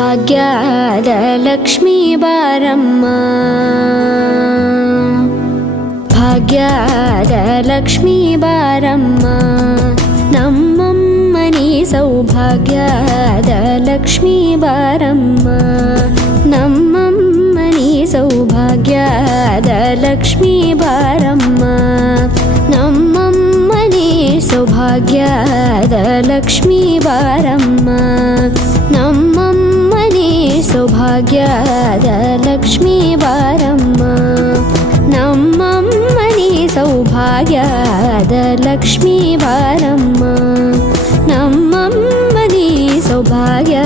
ಸೌಭಾಗ್ಯದ ಲಕ್ಷ್ಮೀ ಬಾರಮ್ಮ ಭಾಗ್ಯದ ಲಕ್ಷ್ಮೀ ಬಾರಮ್ಮ ನಮ್ಮಮ್ಮನಿ ಸೌಭಾಗ್ಯದ ಲಕ್ಷ್ಮೀ ಬಾರಮ್ಮ ನಮ್ಮಮ್ಮನಿ ಸೌಭಾಗ್ಯದ ಲಕ್ಷ್ಮೀ ಬಾರಮ್ಮ ನಮ್ಮಮ್ಮನಿ ಸೌಭಾಗ್ಯದ ಲಕ್ಷ್ಮೀ ಬಾರಮ್ಮ ನಮ್ಮಮ್ಮನಿ ಸೌಭಾಗ್ಯದ ಲಕ್ಷ್ಮೀ ಬಾರಮ್ಮ ನಮ್ಮಮ್ಮನಿ ಸೌಭಾಗ್ಯದ ಲಕ್ಷ್ಮೀ ಬಾರಮ್ಮ ನಮ್ಮಮ್ಮನಿ ಸೌಭಾಗ್ಯ